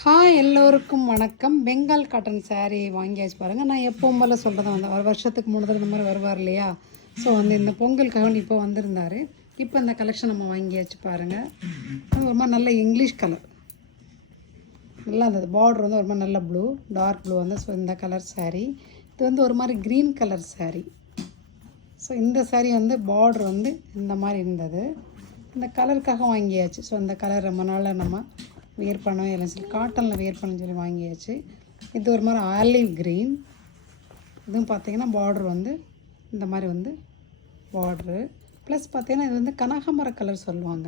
Hi எல்லோருக்கும் வணக்கம். Bengal cotton sari வாங்கியாச்சு பாருங்கள் நான் எப்போவும் போல் சொல்கிறது வந்து ஒரு வருஷத்துக்கு மூணு தடவை இந்த மாதிரி வருவார் இல்லையா? ஸோ வந்து இந்த பொங்கலுக்காக இப்போ வந்திருந்தாரு. இப்போ இந்த கலெக்ஷன் நம்ம வாங்கியாச்சு பாருங்கள் ஒரு மாதிரி நல்ல இங்கிலீஷ் கலர் நல்லா இருந்தது. பார்டர் வந்து ஒரு மாதிரி நல்ல ப்ளூ டார்க் ப்ளூ வந்து ஸோ இந்த கலர் சாரீ இது வந்து ஒரு மாதிரி க்ரீன் கலர் சாரீ ஸோ இந்த சாரீ வந்து பார்டர் வந்து இந்த மாதிரி இருந்தது. இந்த கலருக்காக வாங்கியாச்சு. ஸோ இந்த கலர் ரொம்ப நாளாக நம்ம வியர் பண்ணவே இல்லை சொல்லி காட்டனில் வியர் பண்ண சொல்லி வாங்கியாச்சு. இது ஒரு மாதிரி ஆலிவ் க்ரீன். இதுவும் பார்த்தீங்கன்னா பார்டர் வந்து இந்த மாதிரி வந்து பார்ட்ரு ப்ளஸ் பார்த்தீங்கன்னா இது வந்து கனகாமர கலர் சொல்லுவாங்க.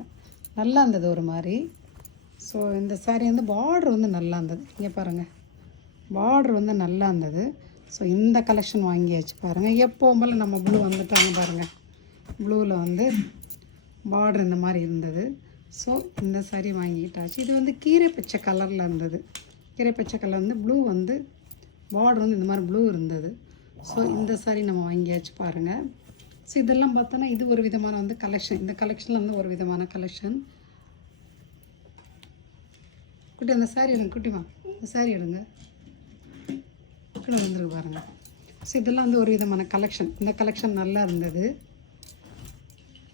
நல்லா இருந்தது ஒரு மாதிரி. ஸோ இந்த சாரீ வந்து பார்டர் வந்து நல்லா இருந்தது. இங்கே பாருங்கள் பார்டர் வந்து நல்லா இருந்தது. ஸோ இந்த கலெக்ஷன் வாங்கியாச்சு பாருங்கள் எப்போவும் போல் நம்ம ப்ளூ வந்துட்டாங்க பாருங்கள் ப்ளூவில் வந்து பார்டர் இந்த மாதிரி இருந்தது. ஸோ இந்த saree வாங்கிட்டாச்சு. இது வந்து கீரை பச்சை கலரில் இருந்தது. கீரை பச்சை கலர் வந்து ப்ளூ வந்து பார்டர் வந்து இந்த மாதிரி ப்ளூ இருந்தது. ஸோ இந்த saree நம்ம வாங்கியாச்சு பாருங்கள் ஸோ இதெல்லாம் பார்த்தோன்னா இது ஒரு விதமான வந்து கலெக்ஷன் இந்த கலெக்ஷனில் வந்து ஒரு விதமான கலெக்ஷன் குட்டி அந்த saree எடுங்க குட்டிமா இந்த saree எடுங்க. கீழே வந்துருக்கு பாருங்கள் ஸோ இதெல்லாம் வந்து ஒரு விதமான கலெக்ஷன் இந்த கலெக்ஷன் நல்லா இருந்தது.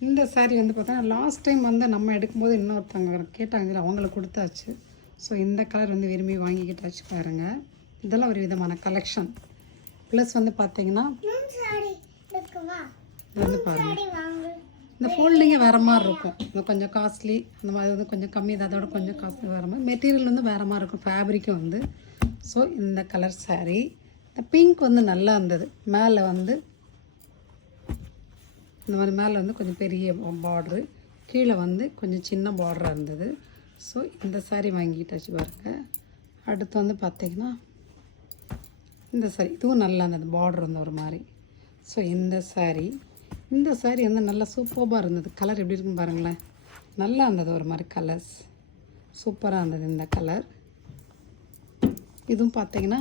இந்த saree வந்து பார்த்தோன்னா லாஸ்ட் டைம் வந்து நம்ம எடுக்கும்போது இன்னொருத்தவங்க கேட்டாங்க இதுல அவங்களுக்கு கொடுத்தாச்சு. ஸோ இந்த கலர் வந்து விரும்பி வாங்கிக்கிட்டாச்சு பாருங்கள் இதெல்லாம் ஒரு விதமான கலெக்ஷன் ப்ளஸ் வந்து பார்த்தீங்கன்னா இது வந்து பாருங்கள் இந்த ஃபோல்டிங்கே வேறு மாதிரி இருக்கும். இது கொஞ்சம் காஸ்ட்லி அந்த மாதிரி வந்து கொஞ்சம் கம்மி அதோட கொஞ்சம் காஸ்ட்லி வேறு மாதிரி. மெட்டீரியல் வந்து வேறு மாதிரி இருக்கும் ஃபேப்ரிக்கும் வந்து. ஸோ இந்த கலர் saree. இந்த பிங்க் வந்து நல்லா இருந்தது. மேலே வந்து இந்த மாதிரி மேலே வந்து கொஞ்சம் பெரிய பார்ட்ரு கீழே வந்து கொஞ்சம் சின்ன பார்டராக இருந்தது. ஸோ இந்த சாரீ வாங்கிட்டாச்சு பாருங்க. அடுத்து வந்து பார்த்திங்கன்னா இந்த சாரீ இதுவும் நல்லா இருந்தது பார்டர் வந்து ஒரு மாதிரி. ஸோ இந்த சாரீ இந்த சாரீ வந்து நல்லா சூப்பராக இருந்தது. கலர் எப்படி இருக்குன்னு பாருங்களேன். நல்லா இருந்தது ஒரு மாதிரி கலர்ஸ் சூப்பராக இருந்தது இந்த கலர் இதுவும் பார்த்திங்கன்னா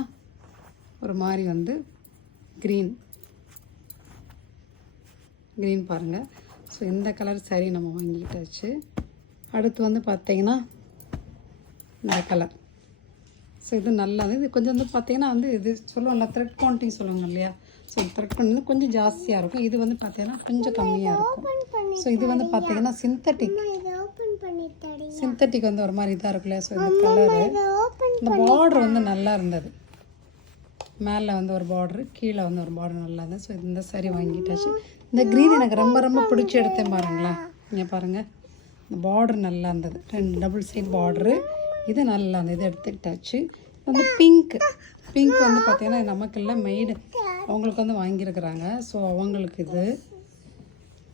ஒரு மாதிரி வந்து க்ரீன் க்ரீன் பாருங்கள் ஸோ இந்த கலர் saree நம்ம வாங்கிட்டாச்சு அடுத்து வந்து பார்த்தீங்கன்னா இந்த கலர் ஸோ இது நல்லா இது கொஞ்சம் வந்து பார்த்தீங்கன்னா வந்து இது சொல்லுவோம்ல த்ரெட் குவான்டிட்டி சொல்லுவாங்க இல்லையா? ஸோ த்ரெட் வந்து கொஞ்சம் ஜாஸ்தியாக இருக்கும். இது வந்து பார்த்தீங்கன்னா கொஞ்சம் கம்மியாக இருக்கும். ஸோ இது வந்து பார்த்தீங்கன்னா சிந்தட்டிக் சிந்தட்டிக் வந்து ஒரு மாதிரி இதாக இருக்கும் இல்லையா ஸோ இந்த கலரு இந்த பார்டர் வந்து நல்லா இருந்தது. மேலே வந்து ஒரு பார்டரு கீழே வந்து ஒரு பார்டர் நல்லா இருந்தது ஸோ இந்த சரி வாங்கிட்டாச்சு. இந்த க்ரீன் எனக்கு ரொம்ப ரொம்ப பிடிச்சி எடுத்தேன் பாருங்களேன். இங்கே பாருங்கள் இந்த பார்டர் நல்லா இருந்தது. ரெண்டு டபுள் சைட் பார்டரு இது நல்லா இருந்தது. இது எடுத்துக்கிட்டாச்சு. வந்து பிங்க் பிங்க் வந்து பார்த்திங்கன்னா நமக்கு இல்லை மெய்டு அவங்களுக்கு வந்து வாங்கியிருக்கிறாங்க. ஸோ அவங்களுக்கு இது.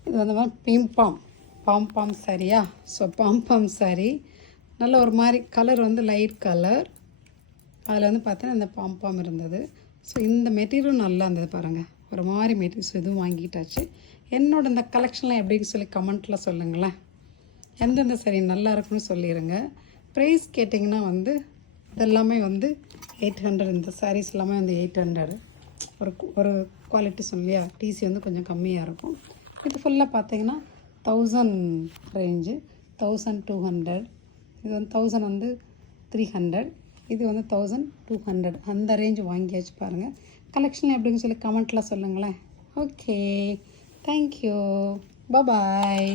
இது வந்து பிம்பாம் பாம் பாம் சாரியா ஸோ பாம் பாம் சாரி நல்ல ஒரு மாதிரி கலர் வந்து லைட் கலர் அதில் வந்து பார்த்தா இந்த பாம்பாம் இருந்தது. ஸோ இந்த மெட்டீரியல் நல்லா இருந்தது பாருங்கள் ஒரு மாதிரி மெட்டீரியல்ஸ் இதுவும் வாங்கிட்டாச்சு. என்னோட இந்த கலெக்ஷன்லாம் எப்படின்னு சொல்லி கமெண்ட்டில் சொல்லுங்களேன். எந்தெந்த சரி நல்லா இருக்குன்னு சொல்லிடுங்க ப்ரைஸ் கேட்டிங்கன்னா வந்து இதெல்லாமே வந்து எயிட் ஹண்ட்ரட் இந்த சாரீஸ் எல்லாமே வந்து எயிட் ஹண்ட்ரட் ஒரு ஒரு குவாலிட்டி சொல்லியா? டிசி வந்து கொஞ்சம் கம்மியாக இருக்கும். இது ஃபுல்லாக பார்த்தீங்கன்னா thousand range thousand two hundred இது வந்து தௌசண்ட் வந்து த்ரீ ஹண்ட்ரட் இது வந்து தௌசண்ட் டூ ஹண்ட்ரட் அந்த ரேஞ்ச் வாங்கியாச்சு பாருங்கள் கலெக்ஷன் எப்படின்னு சொல்லி கமெண்ட்டில் சொல்லுங்களேன் ஓகே தேங்க்யூ பபாய்